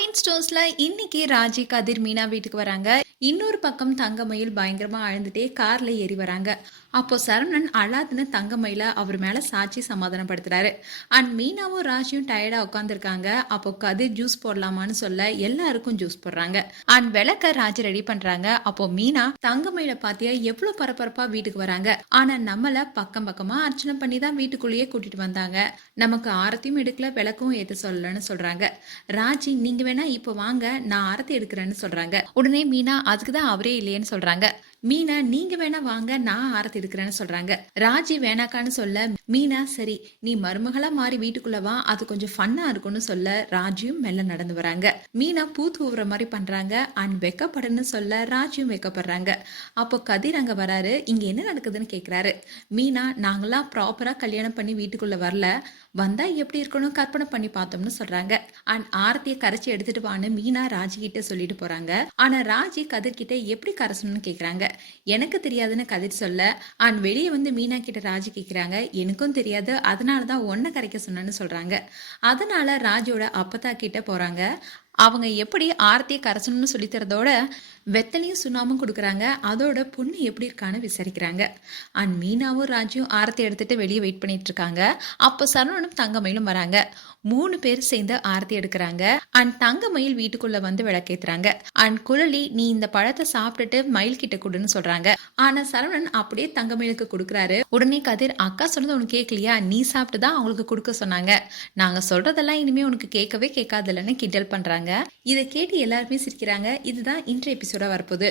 பாண்டியன் ஸ்டோர்ஸ்ல இன்னைக்கு ராஜி கதிர் மீனா வீட்டுக்கு வராங்க. இன்னொரு பக்கம் தங்கமயில் பயங்கரமா அழுந்துட்டே கார்ல ஏறி வராங்க. அப்போ சரவணன் அழாதுன்னு தங்கமயில அவர் மேல சாட்சி சமாதானப்படுத்துறாரு. அண்ட் மீனாவும் ராஜியும் டயர்டா உட்காந்துருக்காங்க அப்போ கதிர் ஜூஸ் போடலாமான்னு சொல்ல எல்லாருக்கும் ஜூஸ் போடுறாங்க. அண்ட் விளக்க ராஜி ரெடி பண்றாங்க. அப்போ மீனா தங்கமயில பாத்தியா எவ்வளவு பரபரப்பா வீட்டுக்கு வராங்க. ஆனா நம்மள பக்கம் பக்கமா அர்ச்சனை பண்ணி தான் வீட்டுக்குள்ளேயே கூட்டிட்டு வந்தாங்க. நமக்கு ஆரத்தையும் எடுக்கல விளக்கும் ஏத்து சொல்லலன்னு சொல்றாங்க. ராஜி நீங்க வேணா இப்போ வாங்க நான் ஆரத்தி எடுக்கிறேன்னு சொல்றாங்க. உடனே மீனா அதுக்கு தான் அவரே இல்லையேன்னு சொல்றாங்க. மீனா நீங்க வேணா வாங்க நான் ஆரத்தி எடுக்கிறேன்னு சொல்றாங்க. ராஜி வேணாக்கான்னு சொல்ல மீனா சரி நீ மருமகளா மாறி வீட்டுக்குள்ள வா அது கொஞ்சம் ஃபன்னா இருக்கும்னு சொல்ல ராஜியும் மெல்ல நடந்து வராங்க. மீனா பூ தூவுற மாதிரி பண்றாங்க அண்ட் வெக்கப்படுன்னு சொல்ல ராஜியும் வெக்கப்படுறாங்க. அப்போ கதிர் அங்க வராரு இங்க என்ன நடக்குதுன்னு கேக்குறாரு. மீனா நாங்களாம் ப்ராப்பரா கல்யாணம் பண்ணி வீட்டுக்குள்ள வரல வந்தா எப்படி இருக்கணும் கற்பனை பண்ணி பார்த்தோம்னு சொல்றாங்க. அண்ட் ஆரத்தியை கரைச்சி எடுத்துட்டு வான்னு மீனா ராஜி கிட்ட சொல்லிட்டு போறாங்க. ஆனா ராஜி கதிர்கிட்ட எப்படி கரைசணும்னு கேக்குறாங்க. எனக்கு தெரியாதுன்னு கதிர் சொல்ல ஆன் வெளியே வந்து மீனா கிட்ட ராஜி கேக்குறாங்க. எனக்கும் தெரியாது. அதனால தான் ஒன்ன கரைக்க சொன்னேன்னு சொல்றாங்க. அதனால ராஜியோட அப்பத்தா கிட்ட போறாங்க. அவங்க எப்படி ஆரத்தியை கரைச்சணும்னு சொல்லித்தரதோட வெத்தலையும் சுண்ணாமும் கொடுக்குறாங்க. அதோட பொண்ணு எப்படி இருக்கான்னு விசாரிக்கிறாங்க. அண்ட் மீனாவும் ராஜும் ஆரத்தி எடுத்துட்டு வெளியே வெயிட் பண்ணிட்டு இருக்காங்க. அப்போ சரவணனும் தங்கமயிலும் வராங்க. மூணு பேர் சேர்ந்து ஆரத்தி எடுக்கிறாங்க. அண்ட் தங்கமயில் வீட்டுக்குள்ள வந்து விளக்கேத்துறாங்க. அண்ட் குழலி நீ இந்த பழத்தை சாப்பிட்டுட்டு மயில் கிட்ட கொடுன்னு சொல்றாங்க. ஆனா சரவணன் அப்படியே தங்கமயிலுக்கு கொடுக்குறாரு. உடனே கதிர் அக்கா சொன்னது உனக்கு கேட்கலையா நீ சாப்பிட்டு தான் அவங்களுக்கு கொடுக்க சொன்னாங்க. நாங்க சொல்றதெல்லாம் இனிமே உனக்கு கேட்கவே கேட்காதில்லன்னு கிண்டல் பண்றாங்க. இதை கேட்டு எல்லாருமே சிரிக்கிறாங்க. இதுதான் இன்றைய எபிசோட வரப்போகுது.